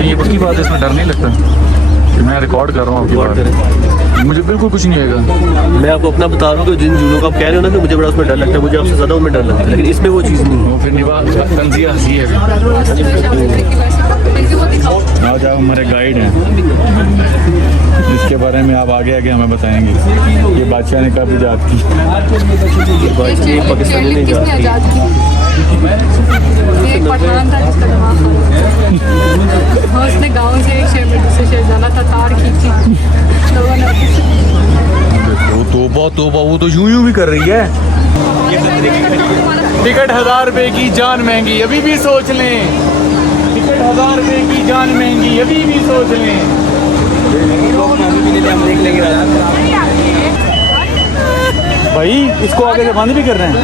नहीं उसकी बात है, इसमें डर नहीं लगता कि मैं रिकॉर्ड कर रहा हूँ आपकी बात, मुझे बिल्कुल कुछ नहीं होगा। मैं आपको अपना बता रहा हूँ कि जिन जुनों का आप कह रहे हो ना कि मुझे बड़ा उसमें डर लगता है, मुझे आपसे ज़्यादा उसमें डर लगता है, लेकिन इसमें वो चीज़ नहीं है। वो फिर निभा तंजिया हंसी है। आज आप हमारे गाइड हैं, इसके बारे में आप आगे आगे हमें बताएंगे। ये बादशाह ने कब इजाद की? पाकिस्तानी ने इजाद की। एक पठान था जिसका दिमाग खराब था, उसने गांव से एक शहर में दूसरे शहर जाना था, तार खींची लोगों ने। तोबा तोबा, वो तो यूं भी कर रही है। टिकट 1000 रुपए की, जान महंगी, अभी भी सोच लें। टिकट 1000 रुपए की, जान महंगी, अभी भी सोच लें। भाई इसको आगे से बंद भी कर रहे हैं।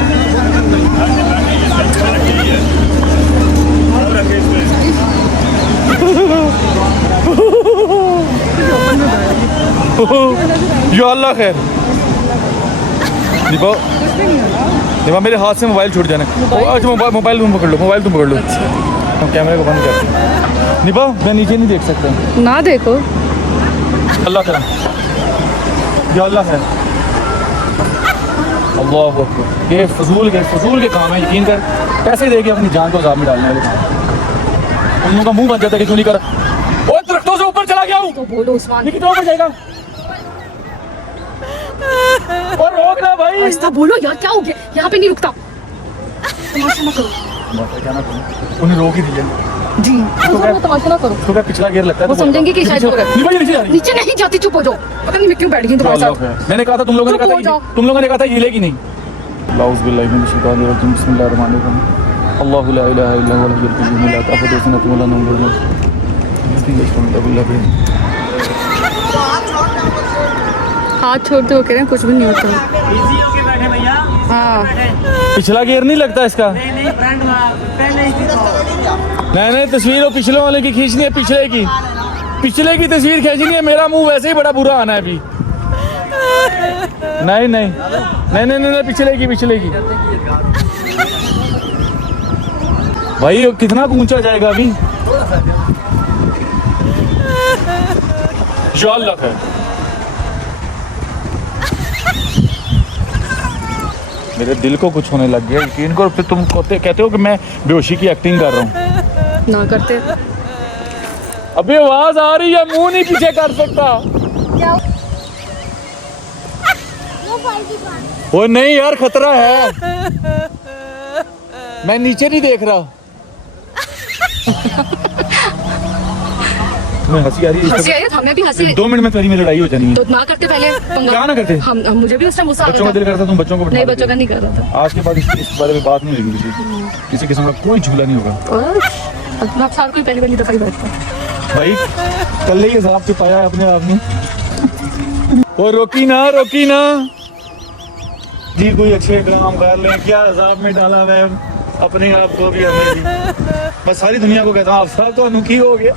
या अल्लाह खैर। दीपा मेरे हाथ से मोबाइल छूट जाना। अच्छा मोबाइल तुम पकड़ लो, मोबाइल तुम पकड़ लो। कैमरे को बंद कर। निभा मैं नीचे नहीं देख सकता। ना देखो। अल्लाह खैर, या अल्लाह खैर। अल्लाह अकबर। ये फजूल के काम है, यकीन कर। पैसे दे के अपनी जान को अज़ाब में डालने वाले काम। उन लोगों का मुंह बन जाता है कि क्यों नहीं कर। ओए दरख्तों से ऊपर चला गया हूँ। तो बोलो उस्मान, ये कितना ऊपर जाएगा? और रोक ना भाई। ऐसा बोलो यार, क्या हो गया? यहाँ पे नहीं रुकता। तमाशा ना करो। उन्हें रोक ही दिया जी, तमाशा ना करो। तो क्या पिछला गियर लगता है? वो समझेंगे कि शायद नीचे नहीं जाती, चुप हो जाओ। पता नहीं मैं क्यों बैठ गई तुम्हारे साथ। मैंने कहा था तुम लोगों ने कहा था ये लेगी नहीं। लाउज़ बिल्लाहि मिनश शैतानिर रजीम, बिस्मिल्लाहिर रहमानिर रहीम। अल्लाहु ला इलाहा इल्ला हुवल हय्युल क़य्यूम ला तअखुज़ुहु सिनतुन व ला नौम। हाथ छोड़ दो, कह रहे हैं कुछ भी नहीं होता। हाँ, पिछला गियर नहीं लगता इसका? नहीं तस्वीर वो पिछले वाले की खींचनी है, पिछले की तस्वीर खींचनी है। मेरा मुंह वैसे ही बड़ा बुरा आना है अभी। नहीं पिछले की। भाई वो कितना ऊंचा जाएगा अभी? इंशाअल्लाह है। मेरे दिल को कुछ होने लग गया, यकीन करो। फिर तुम कहते हो कि मैं बेहोशी की एक्टिंग कर रहा हूँ। ना करते। अभी आवाज आ रही है, मुंह नहीं पीछे कर सकता। वो नहीं यार, खतरा है। मैं नीचे नहीं देख रहा। हंसी आ रही है, हमें भी हंसी। 2 मिनट में तुम्हारी में लड़ाई हो जानी है। तो ना करते पहले। क्या ना करते? हम मुझे भी उस टाइम गुस्सा आ बच्चों का रहा दिल करता, तुम बच्चों को था। बिठा नहीं, देते। बच्चों का नहीं कर रहा था। आज के बाद इस बारे में बात नहीं होगी। किसी किस्म का कोई झूला नहीं होगा। अब साल कोई पहली दफा ही बैठता। भाई कल ही हिसाब से पाया अपने आप में। और रोकी ना जी, कोई अच्छे काम कर ले। क्या हिसाब में डाला मैं अपने आप को भी, हमें भी। बस सारी दुनिया को कहता हूँ आप सब तो अनोखी हो गए।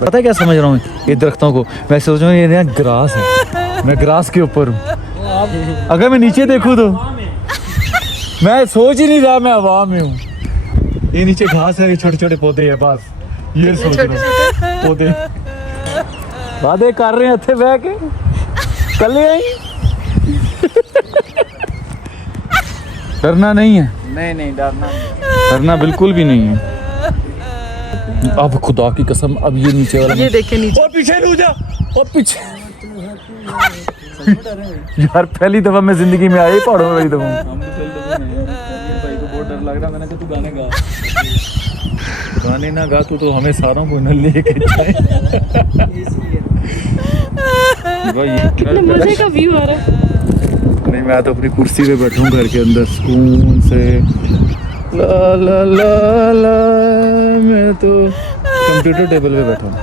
पता है क्या समझ रहा हूँ ये दरख्तों को? मैं सोच रहा हूँ ये ग्रास है, मैं ग्रास के ऊपर हूँ। अगर मैं नीचे देखूँ तो मैं सोच ही नहीं रहा मैं हवा में हूँ। ये नीचे घास है, ये छोटे छोटे पौधे हैं, बस ये सोच रहा हूँ। पौधे वादे कर रहे हैं थे बह के कल आई। डरना नहीं है। नहीं डरना बिल्कुल भी नहीं है। अब खुदा की कसम, अब ये नीचे वाला, ये देखे नीचे। और पीछे लू जा, और पीछे। यार पहली दफा मैं जिंदगी में आया पहाड़ों में, पहली दफा। भाई को बहुत डर लग रहा। मैंने कहा तू गाने ना गा, तू तो हमें सारों को न लेके जाए। कितने मजे का व्यू आ रहा है। नहीं, मैं तो अपनी कुर्सी पे बैठूं घर के अंदर सुकून से। ला ला ला ला, मैं तो कंप्यूटर टेबल पे बैठा हूँ,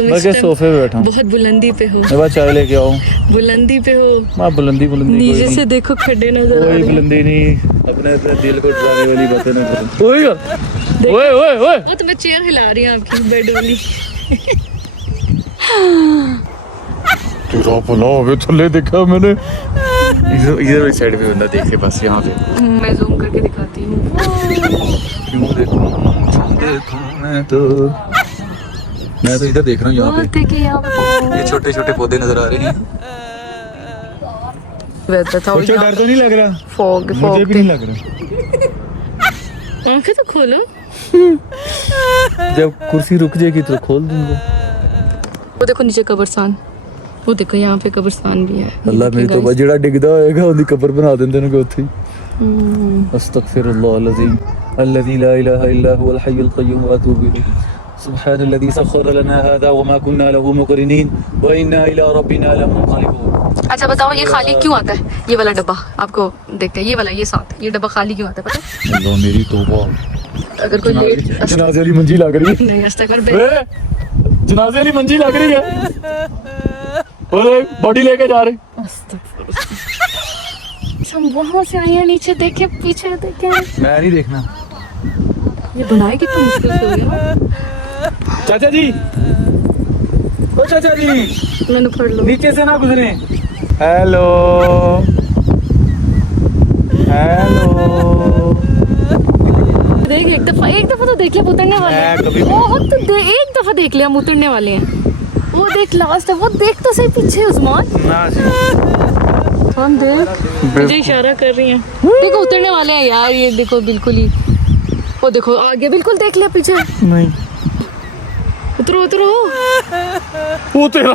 मैं सोफे पे बैठा हूँ। बहुत बुलंदी पे हो। मैं चाय लेके आऊँ। बुलंदी पे हो। माँ बुलंदी नीचे से देखो, खड्डे नजर आ रहे कोई हैं। बुलंदी नहीं। अपने दिल को डराने वाली बातें ना करो। ओए तो मैं चेयर हिला रही हूँ आपकी, बेड वाली। तेरा भला होवे, थल्ले देखा मैंने। इधर साइड पे बंदा देखे, बस यहाँ पे। मैं जूम करके दिखाती हूँ। देखूं मैं तो इधर देख रहा हूँ यहाँ पे देखिए यहाँ पे ये छोटे छोटे पौधे नजर आ रहे हैं। वैसे था बच्चों डर तो नहीं लग रहा? फॉग मुझे भी नहीं लग रहा। आंखें तो खोलो। जब कुर्सी रुक जाएगी तो खोल दूंगा। वो देखो नीचे कब्रिस्तान, वो देखो यहाँ पे कब्रिस्तान भी है। अल्लाह मेरी तो बजड़ा डिगदा होएगा उनकी कब्र बना देंगे उनको उत्थे। अस्तगफिरुल्लाह अज़ीम अल्लज़ी ला इलाहा इल्ला हुवल हय्युल क़य्यूम व अतूबु इलैह सुब्हानल्लज़ी सख़्ख़र लना हाज़ा व मा कुन्ना लहू मुक़रिनीन व इन्ना इला रब्बिना लमुनक़लिबून। अच्छा बताओ ये खाली क्यों आता है? ये वाला डब्बा आपको देखते हैं, ये वाला ये साथ ये डब्बा खाली क्यों आता है पता है? अल्लाह मेरी तौबा। अगर कोई जनाजे वाली मंजी लग रही है। नहीं अस्तगफिर जनाजे वाली मंजी लग रही है। बॉडी लेके जा रहे। हम वहाँ से आए हैं, नीचे देखे पीछे देखे। मैं नहीं देखना। ये बनाए कितना मुश्किल से हुई है। चाचा जी, ओ चाचा जी, मैंने पढ़ लो। नीचे से ना गुजरे। Hello hello. देख एक दफा तो देख लिया उतरने वाले हैं। एक दफा देख लिया हम उतरने वाले हैं। वो देख लास्ट है, वो देख तो सही पीछे उस्मान। हम देख मुझे इशारा कर रही हैं। देखो उतरने वाले हैं यार, ये देखो बिल्कुल ही। वो देखो आगे बिल्कुल देख लिया पीछे। नहीं उतरो उतरो। वो तेरा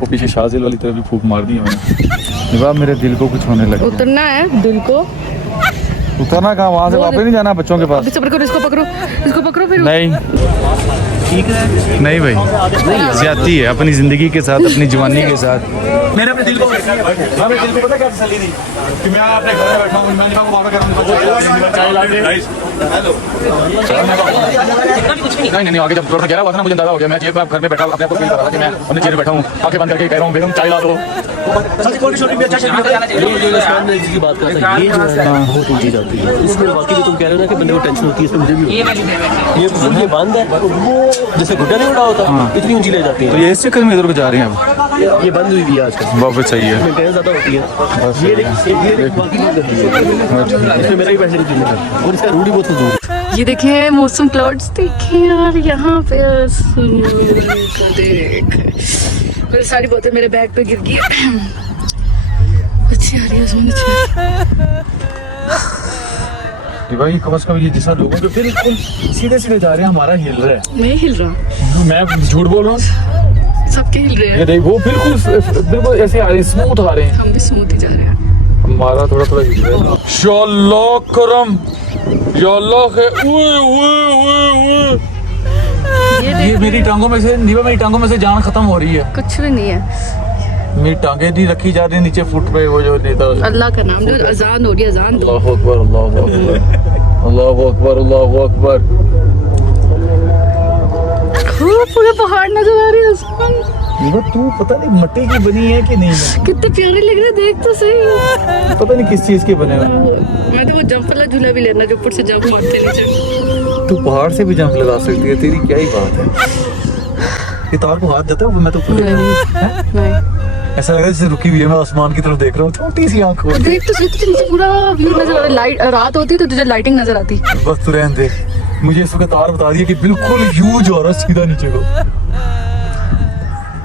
वो पीछे शाजिल वाली तरफ भी फूंक मार दी मैंने। निभा मेरे दिल को कुछ होने लगा। उतरना है दिल को। उतरना कहाँ? वहाँ से वापस नहीं जाना बच्चों के पास। सब्र करो, इसको पकड़ो, इसको पकड़ो फिर। नहीं ठीक है नहीं भाई, ज्यादती है अपनी जिंदगी के साथ, अपनी जवानी के साथ। मैंने अपने दिल को पता क्या तसल्ली दी कि मैं अपने घर में बैठा हूँ, मैं निभा को बाबा कर रहा हूँ, चाय ला के। नहीं आगे जब थोड़ा गहरा हुआ था ना मुझे अंदाजा हो गया। मैं चेयर पर घर में बैठा अपने आप को फील कर रहा था कि मैं अपने चेयर पे बैठा हूँ, आंखें बंद करके कह रहा हूँ बेगम चाय ला दो। की बात करता है ये जो है बहुत ऊंची जाती है। इसमें बाकी जो तुम कह रहे हो ना कि बंदे को टेंशन होती है, इसमें मुझे भी ये बांध है जैसे गुड्डा नहीं उड़ा होता, इतनी ऊंची ले जाती है। तो ये इस चक्कर में इधर को जा रहे हैं अब। ये बंद हुई भी है आजकल, वापस चाहिए मेंटेनेंस ज्यादा होती है। ये बाकी नहीं करती है, इसमें मेरा ही पैसे नहीं चलता और इसका रूट ही बहुत फजूल। ये देखिए मौसम क्लाउड्स देखिए यार यहाँ पे। देख मेरी सारी बोतल मेरे बैग पे गिर गई। अच्छी आ रही है उसमें भाई कम से कम ये जैसा लोगों के बिल्कुल सीधे सीधे जा रहे हैं, हमारा हिल रहा है। मैं हिल रहा हूँ, मैं झूठ बोल रहा हूँ? सबके हिल रहे ये हैं। देखो बिल्कुल ऐसे आ रहे हैं, स्मूथ आ रहे हैं। हम भी स्मूथ ही जा रहे हैं। हमारा थोड़ा थोड़ा हिल रहा है। शाल्लाह करम या अल्लाह है। ये मेरी टांगों में से नीवा, मेरी टांगों में से जान खत्म हो रही है। कुछ भी नहीं है, मेरी टांगें नहीं रखी जा रही नीचे फुट पे। वो जो नेता अल्लाह का नाम लो, अजान हो रही है, अजान दो। अल्लाहु अकबर अल्लाहु अकबर अल्लाहु अकबर अल्लाहु अकबर। पूरे पहाड़ नजर आ रहे हैं आसमान। ये तू पता नहीं मिट्टी की बनी है कि नहीं बनी। कितने प्यारे लग रहे हैं, देख तो सही। पता नहीं किस चीज के बने हुए। मैं तो वो जंप वाला झूला भी लेना जो ऊपर से जंप मारते नीचे। तू पहाड़ से भी जंप लगा सकती है, तेरी क्या ही बात है। ये तार को हाथ देता है मैं तो नहीं ऐसा लग रहा है जैसे रुकी हुई है। मैं आसमान की तरफ देख रहा हूँ, छोटी सी आंख खोल के। देख तो सही, तुझे नीचे पूरा व्यू नजर आ रहा है। लाइट रात होती तो तुझे लाइटिंग नजर आती। बस तू रहने दे, मुझे इस वक्त तार बता दिया कि बिल्कुल ह्यूज हो रहा है सीधा नीचे को।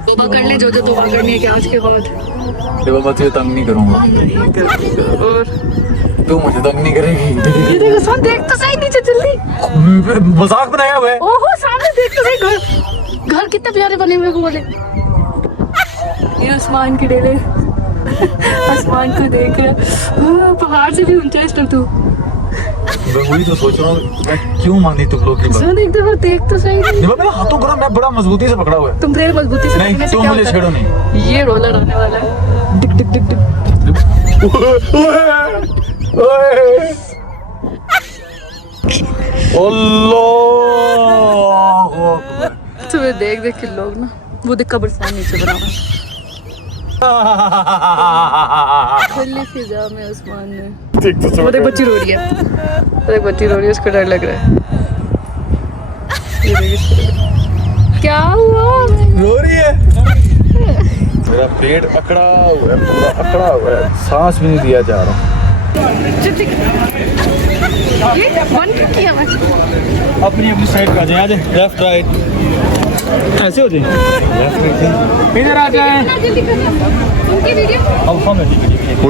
तौबा कर ले, जो तौबा करनी है कि आज के बाद। देखो मैं तुझे तंग नहीं करूंगा और तू मुझे तंग नहीं करेगी। ये देखो सामने, देख तो सही नीचे जल्दी। मजाक बनाया हुआ है। ओहो सामने देख तो सही, घर कितने प्यारे बने हुए वो वाले। ये आसमान के डेले, आसमान को देख रहा, पहाड़ से भी ऊंचा है इस टाइम। तू मैं वही तो सोच रहा हूँ, मैं क्यों मानी तुम लोग की बात। एक दफा देख तो सही। मेरा हाथों को मैं बड़ा मजबूती से पकड़ा हुआ है। तुम तेरे मजबूती से नहीं, पकड़ने से तुम क्या मुझे होता है? छेड़ो नहीं। ये रोलर आने वाला है, डिक डिक डिक डिक। अल्लाह तुम्हें देख देख के लोग ना, वो देख कब्रिस्तान नीचे बना हुआ है। खुली फिजा में आसमान में। वो देख बच्ची रो रही है, वो देख बच्ची रो रही है, उसको डर लग रहा है। ये देख इसको। क्या हुआ? रो रही है। मेरा पेट अकड़ा हुआ है, पूरा अकड़ा हुआ है, सांस भी नहीं दिया जा रहा। ये वन किया मैं अपनी अपनी साइड का जाए, लेफ्ट राइट ऐसे हो जाए, इधर आ जाए। जल्दी कर उनकी वीडियो अब हम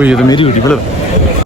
ये तो मेरी ड्यूटी